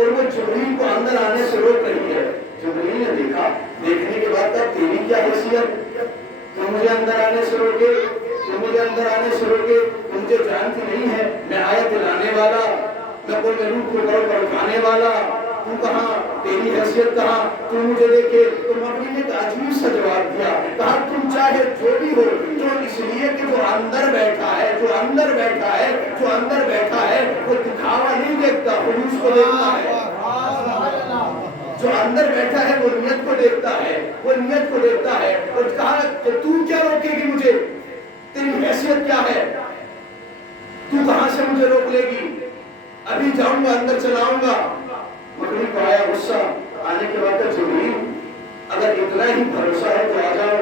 اور وہ جبریل کو اندر آنے سے روک رہی ہے. جبریل نے دیکھا, دیکھنے کے بعد کہا تیری کیا حیثیت, تو مجھے اندر آنے سے روکے, تو مجھے اندر آنے سے روکے, مجھے جانتی نہیں ہے میں آیت لانے والا, میں کوئی روح کو گھر پر اٹھانے والا, تو کہاں, تیری حیثیت کہاں, تو مجھے دیکھے. تو مبنی نے ایک عجیب سا جواب دیا, کہا تم چاہے جو بھی ہو, جو اس لیے کہ جو اندر بیٹھا ہے, جو اندر بیٹھا ہے, جو اندر بیٹھا ہے وہ دکھاوا نہیں دیکھتا, خلوص کو دیکھتا ہے. جو اندر بیٹھا ہے وہ نیت کو دیکھتا ہے, وہ نیت کو دیکھتا ہے. اور کہا کہ تو کیا روکے گی مجھے, تیری حیثیت کیا ہے, تو کہاں سے مجھے روک لے گی, ابھی جاؤں گا اندر چلاؤں گا. مکڑی کو آیا غصہ, آنے کے بعد جبریل اگر اتنا ہی بھروسہ ہے تو آ جاؤ.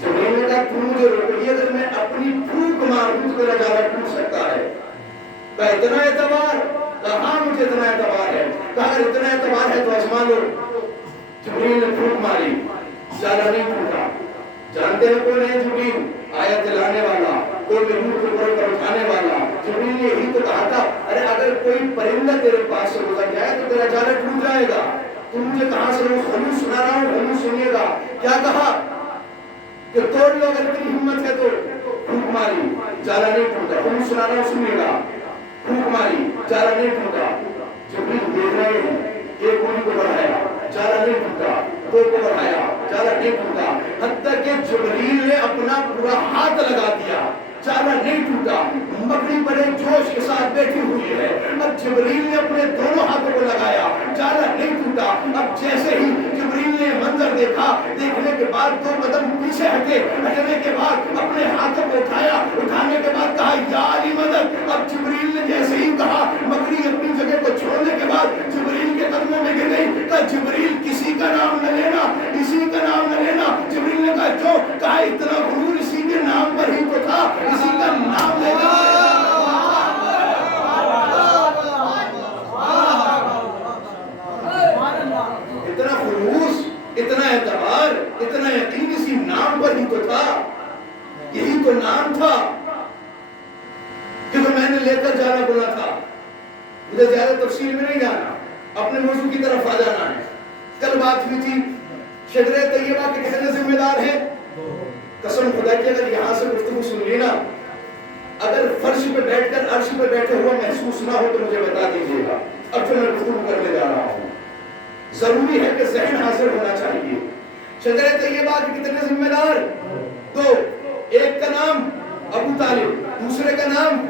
جبریل نے کہا تو مجھے روک رہی ہے, اگر میں اپنی پھونک ماروں تو نظارہ ٹوٹ سکتا ہے. کہا اتنا اعتبار, کہاں مجھے اتنا اعتبار ہے, کہا اگر اتنا اعتبار ہے تو آزما لو. جبریل نے پھونک ماری, جالا نہیں ٹوٹا. جانتے ہیں کون ہے جبریل, آیت لانے والا, کوئی روح کو اوپر پر اٹھانے والا. جبریل نے یہی تو کہا تھا, ارے اگر کوئی پرندہ تیرے پاس سے گزر جائے تو تیرا جالا ٹوٹ جائے گا. تم مجھے کہاں سے خلوص سنا رہا ہوں, خلوص سنیے گا. کیا کہا کہ توڑ لو, اگر اتنی ہمت ہے تو. پھونک ماری, جالا نہیں ٹوٹا. خلوص سنا رہا ہوں, سنیے گا. پھونک ماری, جالا نہیں ٹوٹا. جبریل دیکھ رہے ہیں, ایک انہیں کو بڑھایا, جالا نہیں ٹوٹا. دو کو بڑھایا, جالا نہیں ٹوٹا. حتیٰ کہ جبریل نے اپنا پورا ہاتھ لگا دیا, جالا نہیں ٹوٹا. مکڑی بڑے جوش کے ساتھ بیٹھی ہوئی ہے. اب جبریل نے اپنے دونوں ہاتھوں کو لگایا, جالا نہیں ٹوٹا. اب جیسے ہی جبریل نے منظر دیکھا, دیکھنے کے بعد دو قدم پیچھے ہٹے, ہٹنے کے بعد اپنے ہاتھوں کو اٹھایا, اٹھانے کے بعد کہا یا علی مدد. اب جبریل نے جیسے ہی کہا, مکڑی اپنی جگہ کو چھوڑنے کے بعد جبریل کے قدموں میں گر گئی. کہا جبریل کسی کا نام نہ لینا, اسی کا نام نہ لینا. جبریل نے کہا جو, کہا اتنا غرور اسی کے نام پر ہی تو تھا, اسی کا نام لینا. اتنا خلوص, اتنا اعتبار, اتنا یقین اسی نام پر ہی تو تھا. یہی تو نام تھا کہ جو میں نے لے کر جانا بولا تھا. مجھے زیادہ تفصیل میں نہیں جانا, اپنے موضوع کی طرف آ جانا ہے. کل بات ہوئی تھی شجرہ طیبہ کے کتنے ذمہ دار ہیں. قسم خدا کی اگر یہاں سے گفتگو سن لینا, اگر فرش پہ بیٹھ کر عرش پہ بیٹھے ہوا محسوس نہ ہو تو مجھے بتا دیجیے گا. اب جو میں گفتگو کرنے جا رہا ہوں ضروری ہے کہ ذہن حاضر ہونا چاہیے. شجرہ طیبہ کے کتنے ذمہ دار, دو. ایک کا نام ابو طالب, دوسرے کا نام,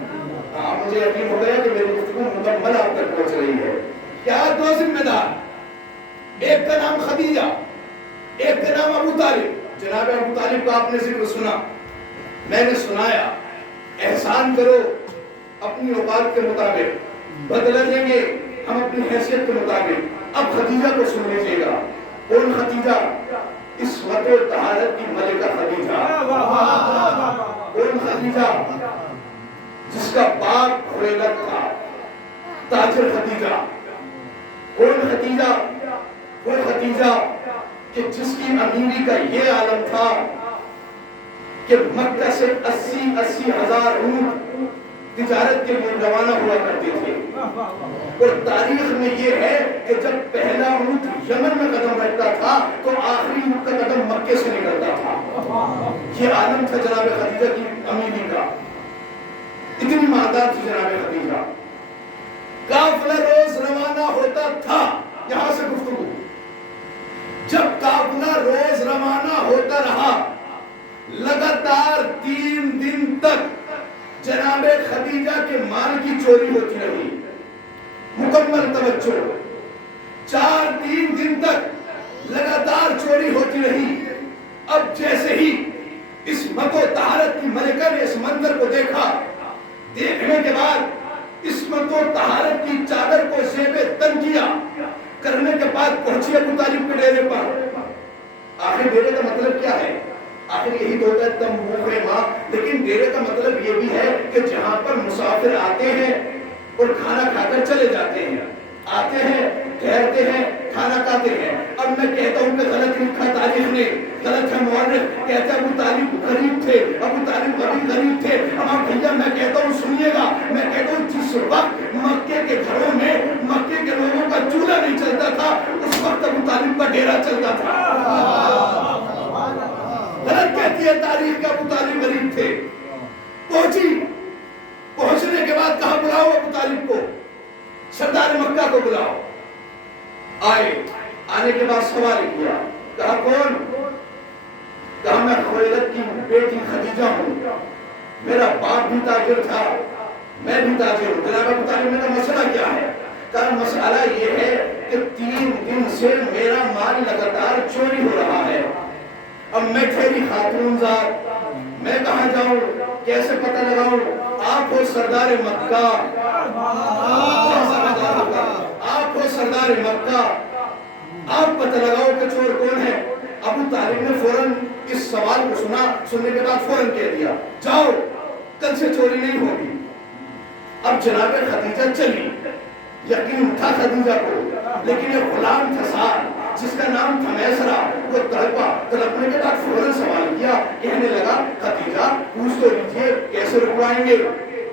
مجھے یقین ہو گیا کہ میری گفتگو مکمل آپ تک پہنچ رہی ہے. کیا دو ذمہ دار, ایک کا نام خدیجہ, ایک کا نام ابو طالب. جناب ابو طالب کا آپ نے ذکر سنا, میں نے سنایا. احسان کرو اپنی اوقات کے مطابق, بدلہ دیں گے ہم اپنی حیثیت کے مطابق. اب خدیجہ کو سن لیجیے گا. کون خدیجہ, عصمت و طہارت کی ملکہ خدیجہ. کون خدیجہ, جس کا باپ خویلد تھا, تاجر خدیجہ. کون خدیجہ, وہ خدیجہ کہ جس کی امیری کا یہ عالم تھا کہ مکہ سے 80 ہزار اونٹ تجارت کے لیے روانہ ہوا کرتے تھے. اور تاریخ میں یہ ہے کہ جب پہلا اونٹ یمن میں قدم رکھتا تھا تو آخری اونٹ کا قدم مکے سے نکلتا تھا. یہ عالم تھا جناب خدیجہ کی امیری کا. اتنی مالدار تھی جناب خدیجہ. قافلہ روز روانہ ہوتا تھا, یہاں سے گفتگو. جب قافلہ روز روانہ ہوتا رہا, لگاتار 3 دن تک جناب خدیجہ کے مال کی چوری ہوتی رہی. مکمل توجہ, 3 دن تک لگاتار چوری ہوتی رہی. اب جیسے ہی اس عصمت و طہارت کی ملکہ نے اس منظر کو دیکھا, دیکھنے کے بعد عصمت و طہارت کی چادر کو زیب تن کیا, کرنے کے بعد پہنچی ابو طالب کے ڈیرے پر. آخر ڈیرے کا مطلب کیا ہے, آخر یہی تو ہوتا ہے تنبوہ ماں. لیکن ڈیرے کا مطلب یہ بھی ہے کہ جہاں پر مسافر آتے ہیں اور کھانا کھا کر چلے جاتے ہیں, آتے ہیں, ٹھہرتے ہیں, کھانا کھاتے ہیں. اب میں کہتا ہوں کہ غلط لکھا تاریخ نے, غلط ہے مورخ, کہتا ہے ابو طالب غریب تھے, ابو طالب غریب تھے. اب بھیا میں کہتا ہوں سنیے گا, میں کہتا ہوں جس وقت مکے کے گھروں میں, مکے کے ڈیرا چلتا تھا. غلط کہتی ہے تاریخ کا ابو طالب غریب تھے. پہنچنے کے بعد کہا بلاؤ ابو طالب کو, سردار مکہ کو بلاؤ. آنے کے بعد سوال کیا, کہا کون؟ کہا میں خویلد کی بیٹی خدیجہ ہوں, میرا باپ بھی تاجر تھا, میں بھی تاجر ہوں. جناب ابو طالب نے کہا مسئلہ کیا ہے؟ کہا مسئلہ یہ ہے کہ 3 دن سے میرا مال لگاتار چوری ہو رہا ہے. اب میں ٹھہری خاتون ذات, میں کہاں جاؤں, کیسے پتہ لگاؤں؟ آپ ہو سردار مکہ, آپ ہو سردار مکہ, آپ پتہ لگاؤ کہ چور کون ہے. ابو طالب نے فوراً اس سوال کو سننے کے بعد فوراً کہہ دیا جاؤ, کل سے چوری نہیں ہوگی. اب جناب خدیجہ چلی, یقین تھا خدیجہ کو, لیکن یہ غلام تھا ساتھ جس کا نام تھا میسرہ. وہ تڑپنے کے بعد فوراً سوال کیا, کہنے لگا خدیجہ پوچھ تو لیجیے کیسے رکوائیں گے؟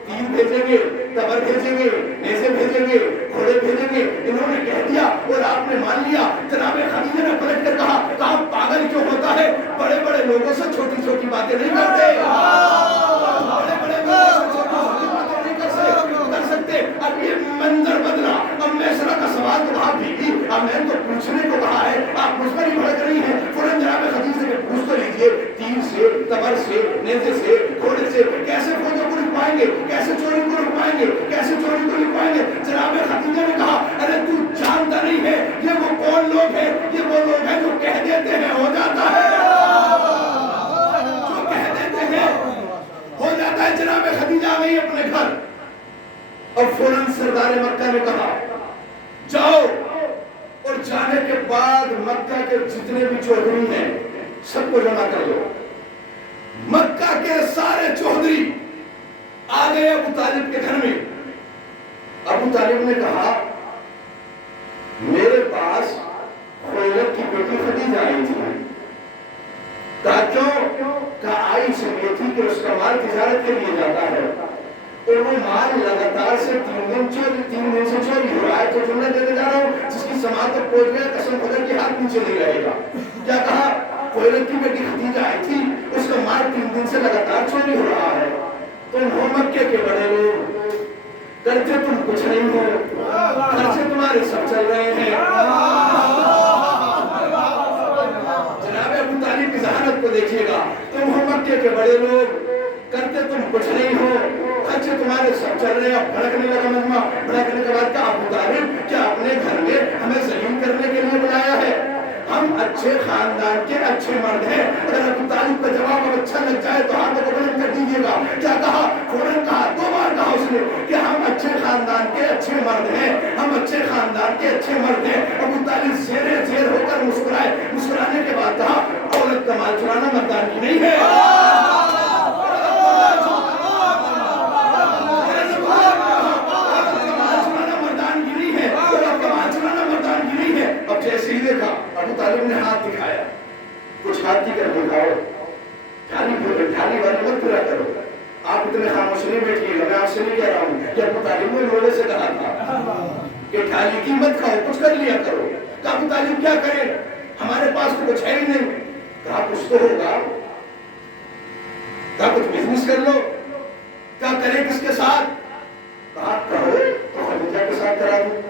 تیر بھیجیں گے, تبر بھیجیں گے, نیزے بھیجیں گے, گھوڑے بھیجیں گے؟ انہوں نے کہہ دیا اور آپ نے مان لیا. جناب خدیجہ نے پلٹ کر کہا کام پاگل کیوں ہوتا ہے, بڑے بڑے لوگوں سے چھوٹی چھوٹی باتیں نہیں کرتے, بڑے بڑے لوگوں سے چھوٹی چھوٹی باتیں نہیں کر سکتے. اب یہ منظر بدلا, اب میسرہ کا سوال تو وہاں بھیگی, اب میں تو پوچھنے کو کہا ہے, آپ مجھ پر ہی بھڑک رہی ہیں. فوراً جناب خدیجہ سے پوچھ تو لیجیے تیر سے, تبر سے, نیزے سے, گھوڑے سے کیسے فوجوں کو رکوائیں گے, کیسے چوری کو رکوائیں گے, کیسے چوری کو رکوائیں گے؟ جناب خدیجہ نے کہا ارے تو جانتا نہیں ہے یہ وہ کون لوگ ہیں؟ یہ وہ لوگ ہیں جو کہہ دیتے ہیں ہو جاتا ہے, جو کہہ دیتے ہیں ہو جاتا ہے. جناب خدیجہ آ گئی اپنے گھر اور فوراً سردار مکہ نے کہا جاؤ, اور جانے کے بعد مکہ کے جتنے بھی چودھری ہیں سب کو جمع کر لو. مکہ کے سارے چودھری آ گئے ابو طالب کے گھر میں. ابو طالب نے کہا میرے پاس خویلد کی بیٹی خدیجہ آئی تھی. کہا کیوں؟ کہا آئی اس لیے تھی کہ اس کا مال تجارت کے لیے جاتا ہے, اور وہ مال لگاتار سے 3 دن سے چوری ہو رہا ہے. تو جملہ دینے جا رہا ہوں جس کی سماعت تک پہنچ گیا, قسم خدا کی ہاتھ نیچے نہیں رہے گا. کیا کہا؟ خویلد کی بیٹی خدیجہ آئی تھی, اس کا مال 3 دن سے لگاتار چوری ہو رہا ہے. تم ہو مکے کے بڑے لوگ, کرتے تم کچھ نہیں ہو, خرچے تمہارے سب چل رہے ہیں. جناب ابو طالب کی ذہانت کو دیکھیے گا, تم ہو مکے کے بڑے لوگ, کرتے تم کچھ نہیں ہو, خرچے تمہارے سب چل رہے ہیں. بھڑکنے لگا مجمع. بھڑکنے کے بعد کہا ابو طالب کیا اپنے گھر میں ہمیں ذلیل کرنے کے لیے بلایا ہے؟ ہم اچھے خاندان کے اچھے مرد ہیں. اگر ابو طالب کا جواب اب اچھا لگ جائے تو ہاتھوں کو بلند کر دیجیے گا. کیا کہا؟ فوراً کہا, 2 بار کہا اس نے کہ ہم اچھے خاندان کے اچھے مرد ہیں, ہم اچھے خاندان کے اچھے مرد ہیں. ابو طالب زیر ہو کر مسکرائے. مسکرانے کے بعد کہا عورت کا مال چرانا مردان کی نہیں ہے. اب جیسے ہی دیکھا ابو طالب نے ہاتھ دکھایا, کچھ ہاتھ کی کر دکھاؤ, ٹھالی والی مت پورا کرو. آپ اتنے خاموش نہیں بیٹھیے گا, میں آپ سے نہیں کہہ رہا ہوں کہ ابو طالب نے لوگوں سے کہا تھا کہ ٹھالی کی مت کھاؤ, کچھ کر لیا کرو. کہ ابو طالب کیا کرے, ہمارے پاس تو کچھ ہے ہی نہیں. کہا کچھ تو ہوگا, کہا کچھ بزنس کر لو. کیا کرے کس کے ساتھ؟ کہا کہو تو خدیجہ کے ساتھ کرا دوں.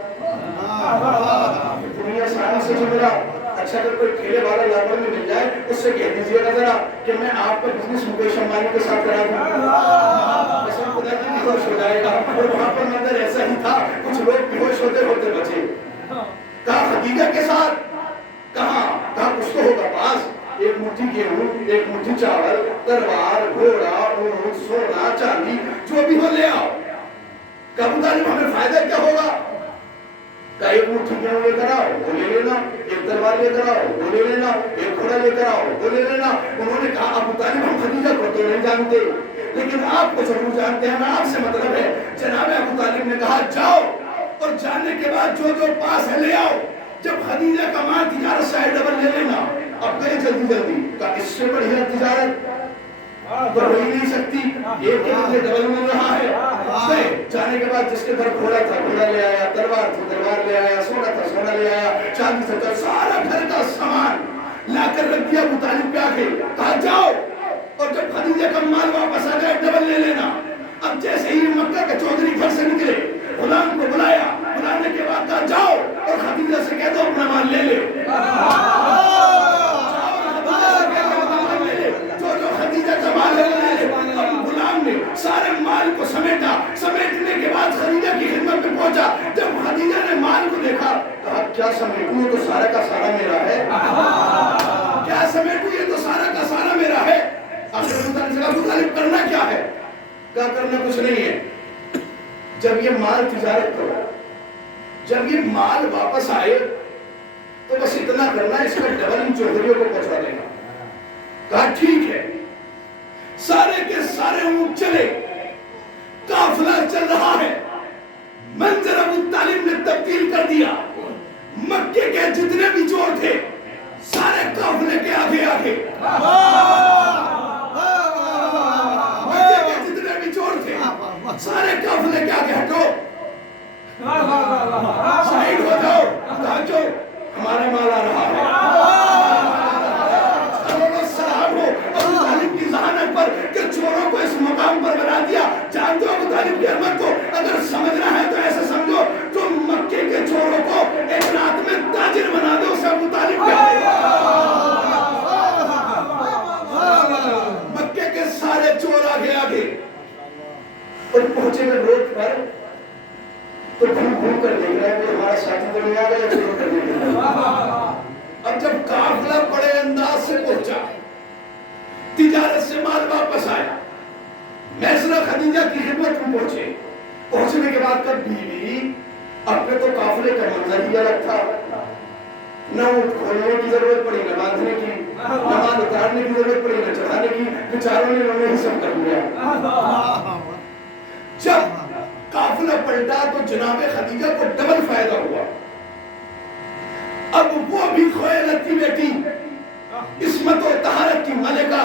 دنیا آسانی سے جو میرا اچھا اگر کوئی ٹھیلے والا لاہور میں مل جائے اس سے کہہ دیجیے گا ذرا کہ میں آپ کا بزنس مکیش امبانی کے ساتھ کرا دوں. قسم خدا کی بھی خوش ہو جائے گا. اور وہاں پر منظر ایسا ہی تھا, کچھ لوگ بیہوش ہوتے ہوتے بچے. کہا خدیجہ کے ساتھ؟ کہا کچھ تو ہوگا پاس, 1 مٹھی گیہوں, 1 مٹھی چاول, تلوار, گھوڑا, اونٹ, سونا, چاندی, جو بھی ہو لے آؤ. کہا ابو طالب ہمیں فائدہ کیا ہوگا؟ کہا 1 مٹھی گیہوں لے کر آؤ, وہ لے لینا. 1 تلوار لے کر آؤ, وہ لے لینا. 1 گھوڑا لے کر آؤ, وہ لے لینا. انہوں نے کہا ابو طالب ہم خدیجہ کو تو نہیں جانتے, لیکن آپ کو ضرور جانتے ہیں, میں آپ سے مطلب ہے. جناب ابو طالب نے کہا جاؤ, اور جانے کے بعد جو جو پاس ہے لے آؤ. جب خدیجہ کا مال تجارت سے ڈبل لے لینا. اب گئے جلدی. کہا اس سے بڑھیا تجارت تو ہو ہی نہیں سکتی, ایک مجھے ڈبل مل رہا ہے. جانے کے بعد جس کے گھر گھوڑا تھا گھوڑا لے آیا, تلوار تھی تلوار لے آیا, سونا تھا سونا لے آیا, چاندی تھا سارا گھر کا سارا سامان لا کر رکھ دیا ابو طالب پہ آگے، کہا جاؤ اور جب خدیجہ کا مال واپس آ جائے ڈبل لے لینا۔ اب جیسے ہی مکہ کے چودھری گھر سے نکلے، غلام کو بلایا، بلانے کے بعد کہا جاؤ اور خدیجہ سے کہہ دو اپنا مال لے لے، جو خدیجہ کا مال ہے لے لے۔ اب غلام نے سارے مال کو سمیٹا، سمیٹنے کے بعد خدیجہ کی خدمت میں پہنچا۔ جب خدیجہ نے مال کو دیکھا، کہا کیا سمیٹوں، یہ تو سارا کا سارا میرا ہے، کیا سمیٹوں، یہ تو سارا کا سارا میرا ہے۔ ابو طالب کرنا کیا ہے؟ کیا کرنا کچھ نہیں ہے، جب یہ مال تجارت کرو، جب یہ مال واپس آئے تو بس اتنا کرنا، اس کا ڈبل ان چوہدریوں کو پہنچا دینا۔ کہا ٹھیک ہے۔ سارے کے سارے اونٹ چلے، قافلہ چل رہا ہے، منظر ابو طالب نے تبدیل کر دیا۔ مکے کے جتنے بھی چور تھے سارے قافلے کے آگے آگے، مکے کے جتنے بھی چور تھے سارے قافلے کے آگے، ہٹو سائیڈ ہو جاؤ، کہا جو ہمارا مال آ رہا ہے۔ سلام ہو ابو طالب کی ذہانت پر کہ چوروں کو اس مقام پر بنا دیا۔ جان دو ابو طالب کی عظمت کو، اگر سمجھنا ہے تو ایسے سمجھو جو مکے کے چوروں کو ایک رات میں تاجر بنا دے، اسے ابو طالب کہتے ہیں۔ مکے کے سارے چور آگے آگے، اور پہنچے میں روڈ پر تو گھوم گھوم کر دیکھ رہے ہیں کہ ہمارا ساتھی تو نہیں آ گیا چور کرنے کے لیے۔ اب جب قافلہ بڑے انداز سے پہنچا، تجارت سے مال واپس آیا، میسرہ خدیجہ کی خدمت میں پہنچے۔ پہنچنے کے بعد کب بیوی، اپنے تو قافلے کا منظر ہی الگ تھا، نہ اونٹ کھولنے کی ضرورت پڑی، نہ باندھنے کی، نہ مال اتارنے کی ضرورت پڑی، نہ چڑھانے کی، بیچاروں نے انہوں نے ہی سب کر دیا۔ جب قافلہ پلٹا تو جناب خدیجہ کو ڈبل فائدہ ہوا۔ اب وہ بھی خویلد کی بیٹی، عصمت و طہارت کی ملکہ،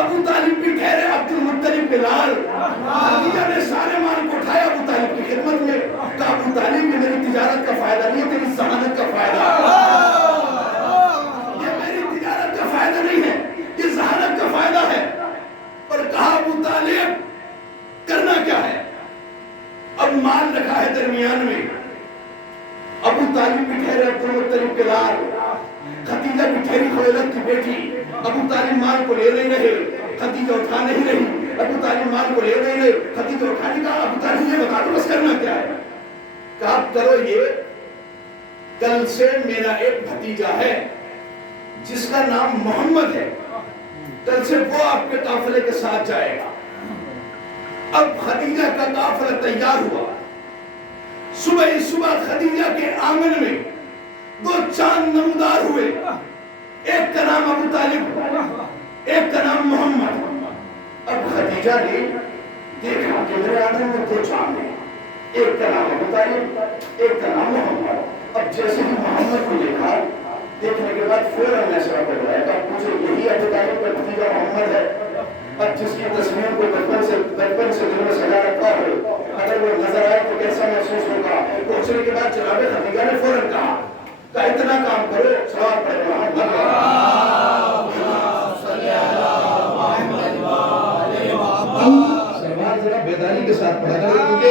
ابو طالب بھی ٹھہرے عبد المطلب بلال۔ خدیجہ نے سارے مال کو اٹھایا ابو طالب کی خدمت میں، کہا ابو طالب یہ میری تجارت کا فائدہ نہیں ہے، تیری ذہانت کا فائدہ ہے، یہ میری تجارت کا فائدہ نہیں ہے، یہ ذہانت کا فائدہ ہے۔ اور کہا ابو طالب کرنا کیا ہے؟ اب مال رکھا ہے درمیان میں، ابو طالب بھی ٹھہرے عبد المطلب بلال، خدیجہ بھی ٹھہری خویلد کی بیٹی۔ ابو طالب مال کو لے نہیں رہے، خدیجہ اٹھا نہیں رہی، ابو طالب مال کو لے نہیں رہے، خدیجہ اٹھانے کا۔ ابو طالب یہ بتا دو بس کرنا کیا ہے؟ کہا کرو یہ، کل سے میرا ایک بھتیجا ہے جس کا نام محمد ہے، کل سے وہ آپ کے قافلے کے ساتھ جائے گا۔ اب خدیجہ کا قافلہ تیار ہوا۔ صبح ہی صبح خدیجہ کے آنگن میں دو چاند نمودار ہوئے، ایک کا نام ابو طالب، ایک کا نام محمد۔ اب خدیجہ نے دیکھا کہ میرے آنگن میں دو چاند ہیں، ایک کا نام ابو طالب، ایک کا نام محمد۔ اب جیسے ہی محمد کو دیکھا، دیکھنے کے بعد فوراً میسرہ پڑ رہا ہے، تو اب مجھے یہی ابو طالب کا بھتیجا محمد ہے، اب جس کی تصویر کو بچپن سے دل میں سجا رکھا ہے، اگر وہ نظر آئے تو کیسا محسوس ہوگا۔ پہنچنے کے بعد جناب خدیجہ نے فوراً کہا کہ اتنا کام کرو، سلام پڑھے محمد سلمان ذرا بیداری کے ساتھ پڑھا کرو، کیونکہ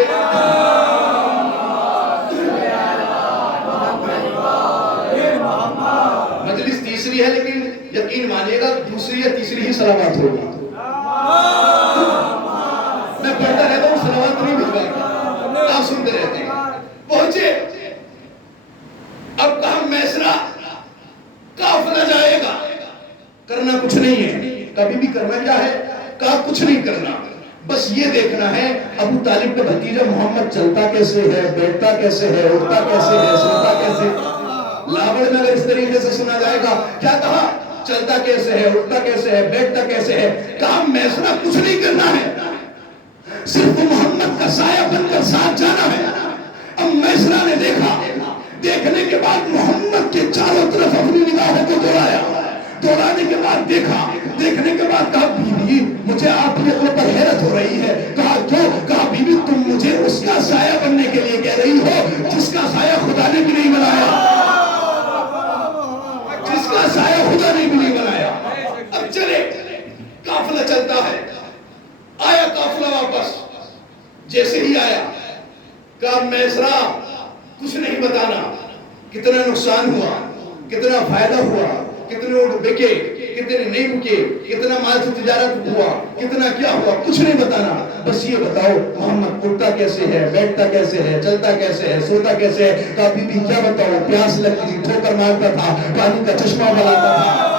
مجلس تیسری ہے، لیکن یقین مانیے گا دوسری یا تیسری ہی صلوات ہوگی۔ میں پڑھتا رہتا ہوں، صلوات نہیں بھجواتا، آپ سنتے رہتے ہیں۔ پہنچے، اب کہا میسرہ قافلہ جائے گا، کرنا کچھ نہیں ہے۔ کبھی بھی کرنا کیا ہے؟ کہا کچھ نہیں کرنا، بس یہ دیکھنا ہے ابو طالب کا بھتیجا محمد چلتا کیسے ہے، بیٹھتا کیسے ہے، اٹھتا کیسے ہے، سوتا کیسے۔ لاوڑ میں اگر اس طریقے سے سنا جائے گا، کیا کہا؟ چلتا کیسے ہے، اٹھتا کیسے ہے، بیٹھتا کیسے ہے۔ کہا میسرہ کچھ نہیں کرنا ہے، صرف محمد کا سایہ بن کر ساتھ جانا ہے۔ اب میسرہ نے دیکھا، دیکھنے کے بعد محمد کے چاروں طرف اپنی نگاہوں کو دوڑایا، دوڑانے کے بعد دیکھا، دیکھنے کے بعد کہا بیوی مجھے آپ کی عقل پر حیرت ہو رہی ہے۔ کہا کیوں؟ کہا بیوی تم مجھے اس کا سایہ بننے کے لیے کہہ رہی ہو جس کا سایہ خدا نے بھی نہیں بنایا۔ قافلہ چلتا ہے. آیا قافلہ واپس, جیسے ہی آیا کہا میسرا کچھ نہیں بتانا, کتنا نقصان ہوا, کتنا فائدہ ہوا, کتنے اونٹ بکے, کتنے نہیں بکے, کتنا مال سے تجارت ہوا, کتنا کیا ہوا, کچھ نہیں بتانا. بس یہ بتاؤ محمد اٹھتا کیسے ہے, بیٹھتا کیسے ہے, چلتا کیسے ہے, سوتا کیسے ہے. کہا بی بی کیا بتاؤ, پیاس لگتی تھی ٹھوکر مارتا تھا, پانی کا چشمہ بلاتا تھا.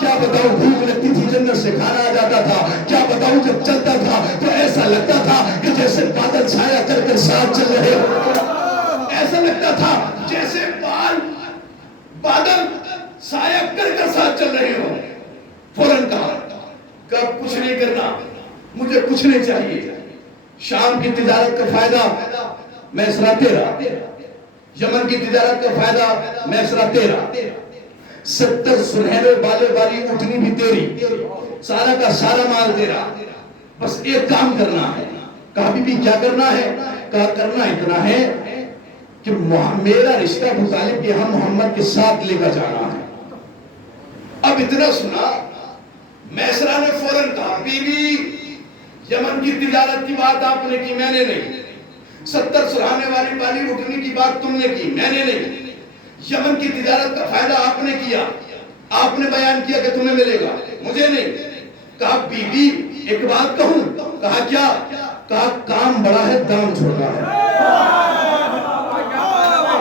کیا بتاؤ بھوک لگتی تھی جنت سے کھانا آ جاتا تھا. کیا بتاؤ جب چلتا تھا تو ایسا لگتا تھا کہ جیسے بادل چھایا کر کر ساتھ چل رہے ہو. ایسا لگتا تھا جیسے بادل سایہ کر کر ساتھ چل رہے ہو. فوراً کہا کہ اب کچھ نہیں کرنا, مجھے کچھ نہیں چاہیے. شام کی تجارت کا فائدہ میسرا تیرا, یمن کی تجارت کا فائدہ میسرا تیرا, 70 سنہرے بالے والی اٹھنی بھی تیری, سارا کا سارا مال تیرا. بس ایک کام کرنا ہے. کہا بی بی کیا کرنا ہے؟ کہا کرنا اتنا ہے کہ میرا رشتہ ابو طالب کے یہاں محمد کے ساتھ لے کر جانا ہے. اب اتنا سنا, میسرا نے فوراً کہا بی بی یمن کی تجارت کی بات آپ نے کی, میں نے نہیں. 70 سرہانے والی بالی اٹھنی کی بات تم نے کی, میں نے نہیں. یمن کی تجارت کا فائدہ آپ نے کیا, آپ نے بیان کیا کہ تمہیں ملے گا, مجھے نہیں. کہا بی بی ایک بات کہوں؟ کہا کیا؟ کہا کام بڑا ہے دام چھوٹا ہے.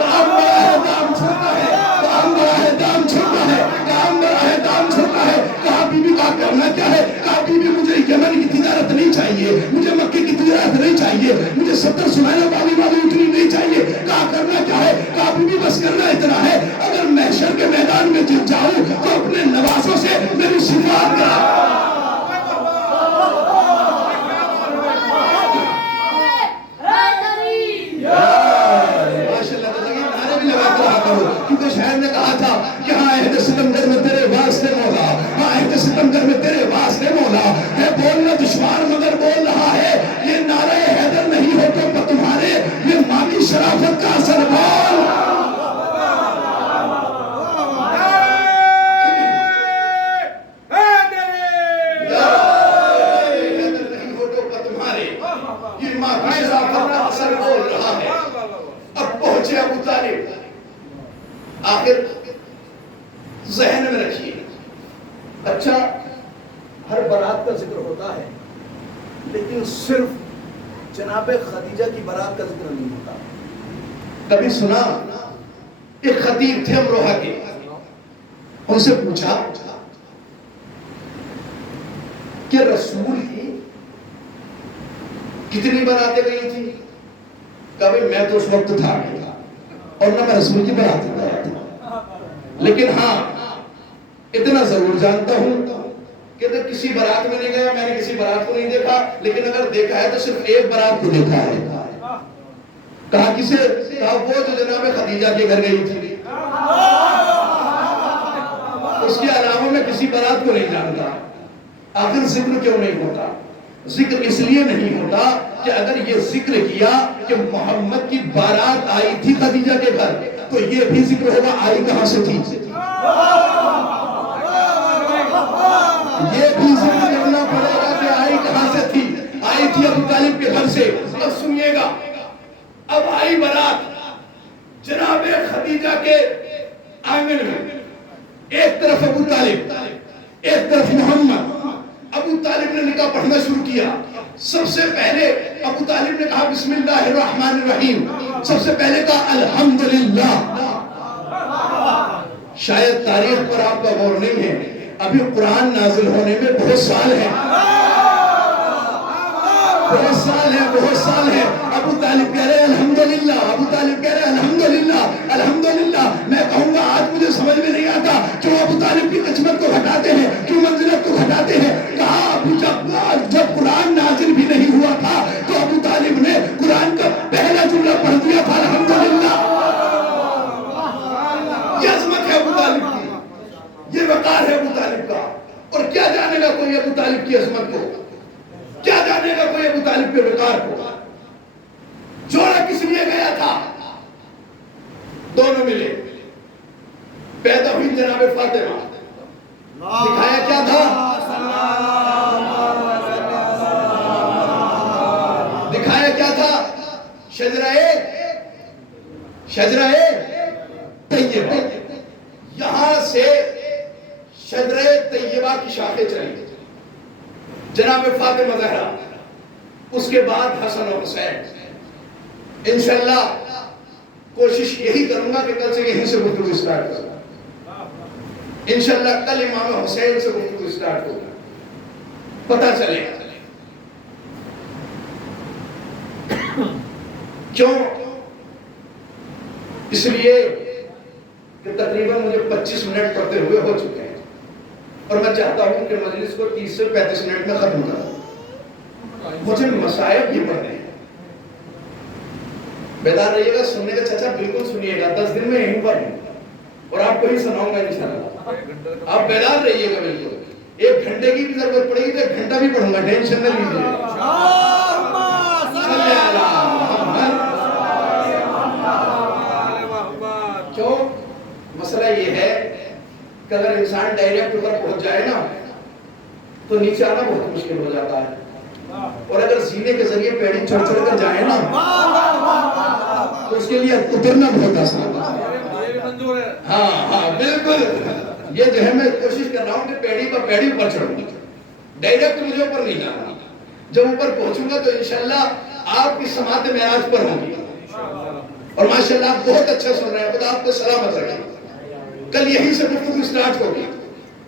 کام بڑا ہے دام چھوٹا ہے, کام بڑا ہے دام چھوٹا ہے, کام بڑا ہے دام چھوٹا ہے. کہا بی بی کا کرنا کیا ہے؟ کہا بی بی مجھے یمن کی تجارت نہیں چاہیے, مجھے مکے کی تجارت نہیں چاہیے, مجھے 70 سنہرے بالی اٹھنی نہیں چاہیے. کہا کرنا کیا ہے؟ کہا بی بی بس کرنا اتنا ہے, اگر محشر کے میدان میں جیت جاؤں تو اپنے نوازوں سے میری شفاعت کرا. کیونکہ شاعر نے کہا تھا کہ ہاں عہد ستمگر میں تیرے واسطے مولا, ہاں عہد ستمگر میں تیرے واسطے مولا. ہے بولنا دشوار مگر بول رہا ہے, یہ نعرہ حیدر نہیں ہو تو تمہارے, یہ مالی شرافت کا اثر بول. اب پہنچے ابو طالب. آخر ذہن میں رکھیے, اچھا ہر بارات کا ذکر ہوتا ہے لیکن صرف جناب خدیجہ کی بارات کا ذکر نہیں ہوتا. کبھی سنا ایک خطیب تھے امروہہ کے, ان سے پوچھا کہ رسول کی کتنی باراتیں گئی تھی؟ کبھی میں تو اس وقت تھا اور نہ میں رسول کی بارات گیا تھا, لیکن ہاں اتنا ضرور جانتا ہوں کہ اگر کسی بارات میں نہیں گیا, میں نے کسی بارات کو نہیں دیکھا, لیکن اگر دیکھا ہے تو صرف ایک بارات کو دیکھا ہے. کہا کسے؟ کہا وہ جو جناب خدیجہ کے گھر گئی تھی, اس کے علاوہ میں کسی بارات کو نہیں جانتا. آخر ذکر کیوں نہیں ہوتا؟ ذکر اس لیے نہیں ہوتا کہ اگر یہ ذکر کیا کہ محمد کی بارات آئی تھی خدیجہ کے گھر, تو یہ بھی ذکر ہوگا آئی کہاں سے تھی. یہ بھی ذکر کرنا پڑے گا کہ آئی کہاں سے تھی. آئی تھی ابو طالب کے گھر سے. اب سنیے گا, اب آئی بارات جناب خدیجہ کے آنگن میں, ایک طرف ابو طالب, ایک طرف محمد. ابو طالب نے نکاح پڑھنا شروع کیا. سب سے پہلے ابو طالب نے کہا بسم اللہ الرحمن الرحیم, سب سے پہلے کہا الحمدللہ. شاید تاریخ پر آپ کا غور نہیں ہے, ابھی قرآن نازل ہونے میں بہت سال ہیں, بہت سال ہیں, بہت سال ہیں. ابو طالب کہہ رہے الحمدللہ, ابو طالب کہہ رہے الحمدللہ, الحمدللہ. میں کہوں گا آج مجھے سمجھ میں نہیں آتا کیوں ابو طالب کی عظمت کو گھٹاتے ہیں, کیوں منزلت کو گھٹاتے ہیں. کہا جب قرآن نازل بھی نہیں ہوا تھا تو ابو طالب نے قرآن کا پہلا جملہ پڑھ دیا تھا الحمدللہ. یہ عظمت ہے ابو طالب کی, یہ وقار ہے ابو طالب کا. اور کیا جانے گا کوئی ابو طالب کی عظمت کو, کیا جانے گا کوئی ابو طالب کے وقار کو. جوڑا کس لیے گیا تھا؟ دونوں ملے, پیدا ہوئی جناب فاطمہ, دکھایا کیا تھا؟ شجرہ طیبہ، یہاں سے شجرہ طیبہ کی شاخیں چلی جناب فاطمہ زہرا، اس کے بعد حسن و حسین. انشاءاللہ کوشش یہی کروں گا کہ کل سے یہیں سے گفتگو اسٹارٹ کروں. انشاءاللہ کل امام حسین سے گفتگو اسٹارٹ ہوگا، پتہ چلے گا. کیوں؟ اس لیے کہ تقریباً مجھے 25 منٹ پڑھتے ہوئے ہو چکے ہیں اور میں چاہتا ہوں کہ مجلس کو 30 سے 35 منٹ میں ختم کروں. مجھے مسائل بھی پڑھنے ہیں. بیدار رہیے گا، سننے کا چچا بالکل سنیے گا. 10 دن میں یہیں پر ہوں اور آپ کو ہی سناؤں گا انشاءاللہ. آپ بیدار رہیے گا بالکل. 1 گھنٹے کی بھی ضرورت پڑے گی تو 1 گھنٹہ بھی پڑھوں گا، ٹینشن نہ لیجیے. کیوں؟ مسئلہ یہ ہے کہ اگر انسان ڈائریکٹ اوپر پہنچ جائے نا تو نیچے آنا بہت مشکل ہو جاتا ہے. اور اگر سینے کے ذریعے پیڑی چڑھ چڑھ کر جائے نا تو اس کے لیے اترنا بہت آسان ہے. ہاں بالکل. یہ جو ہے میں کوشش کر رہا ہوں کہ پیڑی اوپر چڑھوں. ڈائریکٹ مجھے اوپر نہیں جانا. جب اوپر پہنچوں گا تو انشاءاللہ آپ کی سماعت معراج پر ہوں گی. اور ماشاءاللہ آپ بہت اچھا سن رہے ہیں. خدا آپ کو سلامت رکھے. کل یہیں سے گفتگو اسٹارٹ ہوگی.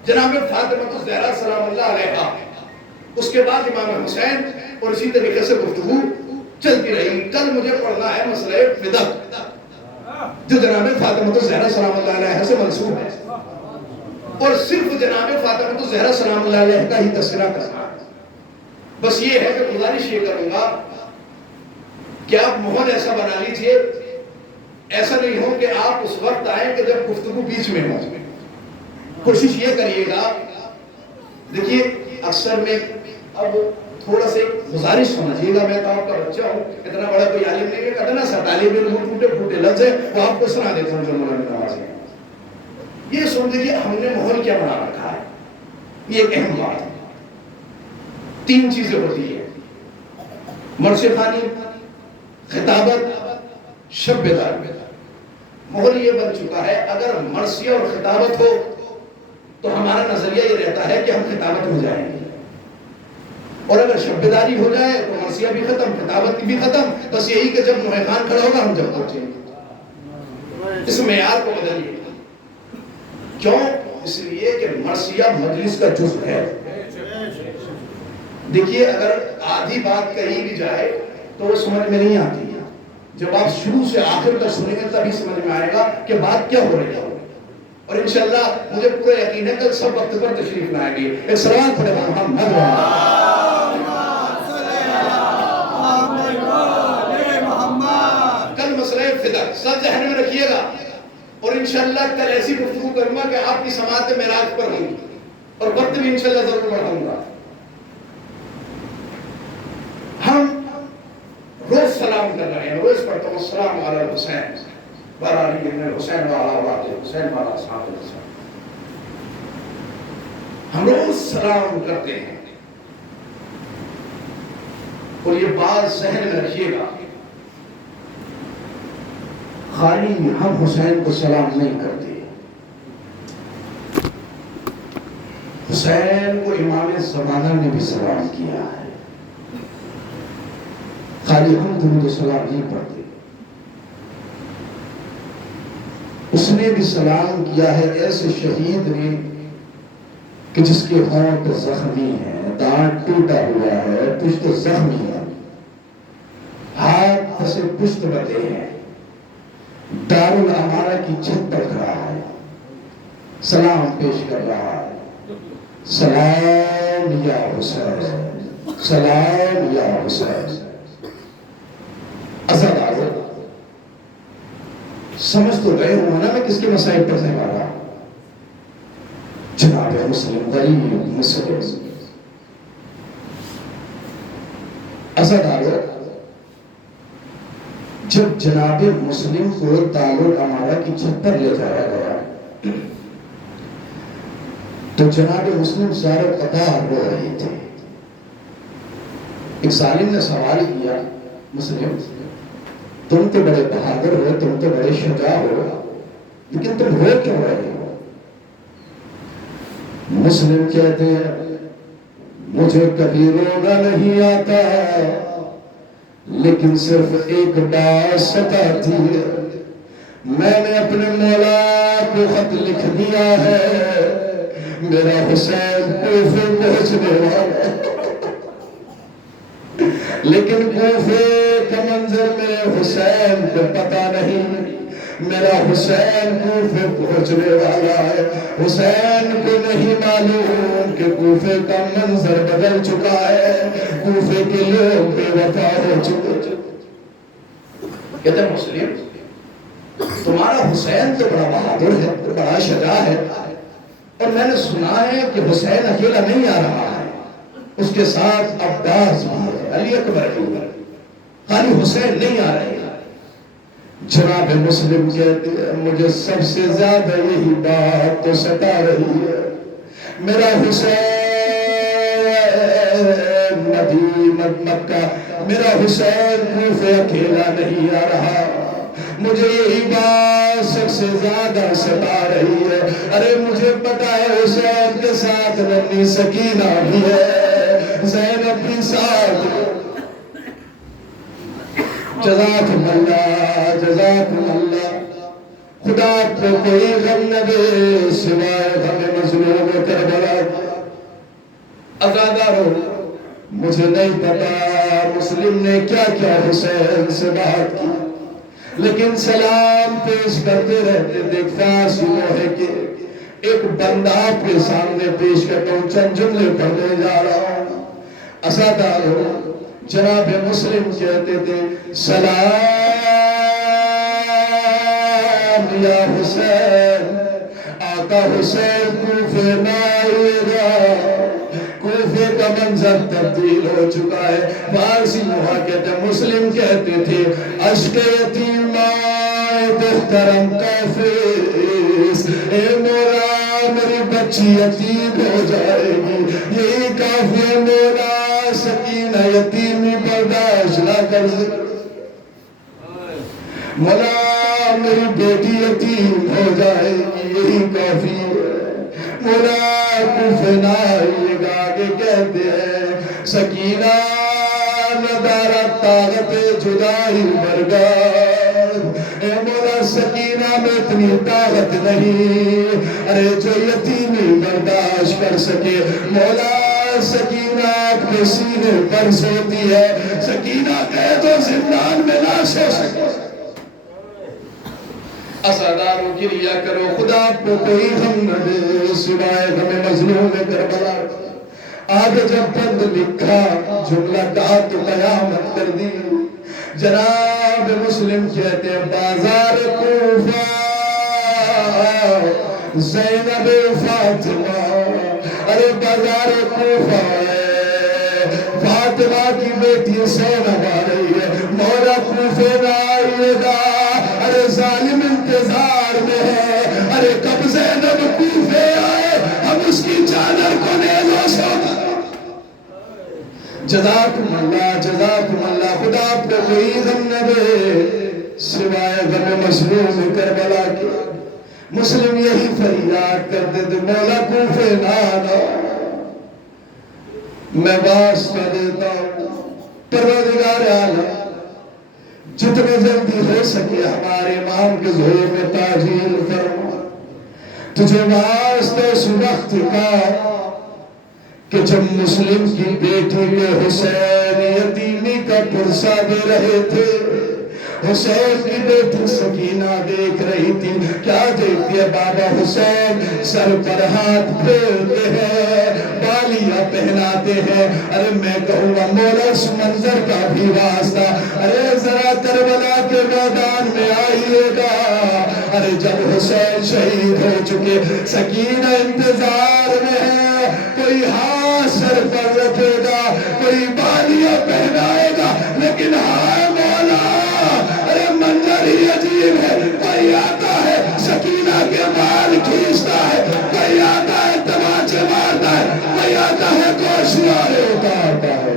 جناب فاطمہ الزہرا سلام اللہ علیہا، اس کے بعد امام حسین، اور اسی طریقے سے گفتگو چلتی رہی. کل مجھے پڑھنا ہے مسئلہ فدق جو جناب فاطمہ الزہرا سلام اللہ علیہا سے منسوب ہے، اور صرف جناب فاطمہ الزہرا سلام اللہ علیہا کا ہی تذکرہ کرنا ہے. بس یہ ہے کہ گزارش یہ کروں گا کہ آپ ماحول ایسا بنا لیجئے، ایسا نہیں ہو کہ آپ اس وقت آئیں کہ جب گفتگو بیچ میں ہو. کوشش یہ کریے گا. دیکھیے اکثر میں اب تھوڑا سے گزارش سمجھیے گا، میں تو آپ کا بچہ ہوں، اتنا بڑا کوئی عالم نہیں ہے. کہتے نا طالب علم ٹوٹے پھوٹے لفظ ہے وہ آپ کو سنا دیتا ہوں جو مولانا نواز ہے. یہ سن دیجیے ہم نے ماحول کیا بنا رکھا ہے. یہ ایک اہم بات ہے. 3 چیزیں ہوتی ہیں: مرثیہ خوانی، خطابت، شب بیدار. ماحول یہ بن چکا ہے اگر مرثیہ اور خطابت ہو تو ہمارا نظریہ یہ رہتا ہے کہ ہم خطابت میں جائیں گے، اور اگر شب بیداری ہو جائے تو مرثیہ بھی ختم، خطابت بھی ختم. بس یہی کہ جب محی خان کھڑا ہوگا ہم جب پہنچیں گے. اس معیار کو بدلیے. کیوں؟ اس لیے کہ مرثیہ مجلس کا جزء ہے. دیکھیے اگر آدھی بات کہیں بھی جائے تو وہ سمجھ میں نہیں آتی. جب آپ شروع سے آخر تک سنیں گے تبھی سمجھ میں آئے گا کہ بات کیا ہو رہی ہے. اور انشاءاللہ مجھے پورا یقین ہے کل سب وقت پر تشریف لائیں گے. ایک سلام پڑھے محمد کل مسئلہ فدق سب ذہن میں رکھیے گا. اور انشاءاللہ کل ایسی گفتگو کروں گا کہ آپ کی سماعت معراج پر ہوں، اور وقت بھی انشاءاللہ ضرور بڑھاؤں گا. ہم روز سلام کر رہے ہیں، روز پڑھتا ہوں السلام علی الحسین وعلی علی بن الحسین وعلی اولاد الحسین وعلی اصحاب الحسین. ہم روز سلام کرتے ہیں. اور یہ بات ذہن میں رکھیے گا، خالی ہم حسین کو سلام نہیں کرتے. حسین کو امام زمانہ نے بھی سلام کیا ہے. خالی ہم درود سلام نہیں پڑھتے. اس نے بھی سلام کیا ہے ایسے شہید نے کہ جس کے ہونٹ زخمی ہیں، دانت ٹوٹا ہوا ہے، پشت زخمی ہے، ہاتھ سے پشت بندے ہیں، دارالامارہ کی چھت پر کھڑا ہے، سلام پیش کر رہا ہے. سلام یا حسین، سلام یا حسین. اسد آزاد سمجھ تو گئے ہوں نا میں کس کے مسائل پڑھنے والا. جناب مسلم غریب مسلم اسد آزاد جب جناب مسلم کو دارالامارہ کی چھت پر لے جایا گیا تو جناب مسلم سارے قطار رو رہے تھے. ایک ظالم نے سوال کیا مسلم تم تو بڑے بہادر ہو، تم تو بڑے شجاع ہو، لیکن تم رو کیوں رہے ہو؟ مسلم کہتے ہیں مجھے کبھی رونا نہیں آتا، لیکن صرف ایک بات ستاتی ہے، میں نے اپنے مولا کو خط لکھ دیا ہے، میرا حسین کوفے پہنچنے والا ہے، لیکن کوفے کا منظر میرے حسین کو پتا نہیں، میرا حسین کوفے پہنچنے والا ہے، حسین کو نہیں معلوم کہ کوفے کا منظر بدل چکا ہے، کوفے کے لوگ بے وفا ہو چکے۔ کہتے ہیں مسلم تمہارا حسین تو بڑا بہادر ہے، بڑا شجاع ہے، اور میں نے سنا ہے کہ حسین اکیلا نہیں آ رہا ہے، اس کے ساتھ عباس بھی ہے، علی اکبر بھی ہے، خالی حسین نہیں آ رہے ہیں۔ جناب مسلم کہتے ہیں مجھے سب سے زیادہ یہی بات تو ستا رہی ہے، میرا حسین مکہ، میرا حسین کوفے اکیلا نہیں آ رہا، مجھے یہی بات سب سے زیادہ ستا رہی ہے، ارے مجھے پتا ہے حسین کے ساتھ ننھی سکینہ بھی ہے، زینب بھی ساتھ ہے۔ جزاکم اللہ، جزاکم اللہ، خدا کو کوئی غم نہ دے سوائے غم مظلوم کربلا۔ عزادارو مجھے نہیں پتا مسلم نے کیا کیا حسین سے بات کی، لیکن سلام پیش کرتے رہتے دیکھ فارسی لوہے کے ایک بندہ آپ کے سامنے پیش کرتا ہوں، چند جملے پڑھنے جا رہا ہوں۔ عزادارو جناب مسلم کہتے تھے سلام یا حسین، آقا حسین کوفے نہ آئیے گا، کوفے کا منظر تبدیل ہو چکا ہے۔ فارسی لوہا کہتے ہیں، مسلم کہتے تھے اشک یتیمائے دخترم کافیس، اے مولا میری بچی یتیم ہو جائے گی، یہی کافی ہے مولا، سکینہ یتیمی برداشت نہ کر سکے، مولا میری بیٹی یتیم ہو جائے گی، یہی کافی ہے، مولا کوفے نہ آئیے گا۔ آگے کہتے ہیں سکینہ ندارت طاقت جدائی برگار، اے مولا سکینہ میں اتنی طاقت نہیں، ارے جو یتیمی برداشت کر سکے، مولا سکینہ آپ کے سینے پر سوتی ہے، سکینہ قید و زندان میں نہ سو سکے۔ عزادارو گریہ کرو خدا آپ کو کوئی غم نہ دے سوائے غم مظلوم کربلا۔ آگے جب بند لکھا جملہ کہا تو قیامت کر دی، جناب مسلم کہتے ہیں بازار کوفہ زینب فاطمہ، ارے بازار کوفہ فاطمہ کی بیٹی زینب آ رہی ہے، مولا کوفے نہ آئیے گا، ارے ظالم انتظار میں ہے، ارے کب زینب کوفے آئے ہم اس کی چادر کو نیزوں سے اتاریں۔ جزاکم اللہ، جزاکم اللہ، خدا آپ کو کوئی غم نہ دے سوائے غم مظلوم کربلا کے۔ مسلم یہی فریاد کرتے تھے مولا کوفے نہ آنا، میں واسطہ دیتا ہوں پروردگار عالم جتنے جلدی ہو سکے ہمارے امام کے ظہور میں تاجیل فرما، تجھے واسطہ اس وقت کا کہ جب مسلم کی بیٹی کے حسین یتیمی کا پرسہ دے رہے تھے، حسین کی بیٹی سکینہ دیکھ رہی تھی، کیا دیکھتی ہے بابا حسین سر پر ہاتھ پھیرتے ہیں، بالیاں پہناتے ہیں، ارے میں کہوں گا مولا اس منظر کا بھی واسطہ، ارے ذرا کربلا کے میدان میں آئیے گا، ارے جب حسین شہید ہو چکے سکینہ انتظار میں ہے، کوئی ہاتھ سر پر رکھے گا، کوئی بالیاں پہنائے گا، لیکن ہائے مولا ارے منظر ہی عجیب ہے، کوئی آتا ہے سکینہ کے بال کھینچتا ہے، کوئی آتا ہے تماچے مارتا ہے، کوئی آتا ہے گوشوارے اتارتا ہے،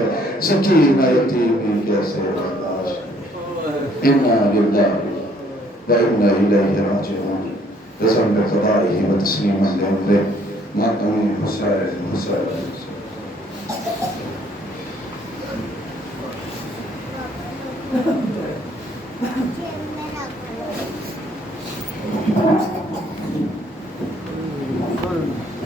سکینہ یتیمی کیسے برداشت انا للہ و انا الیہ راجعون رسم بقضائہ و تسلیما لامرہ ماتمی حسین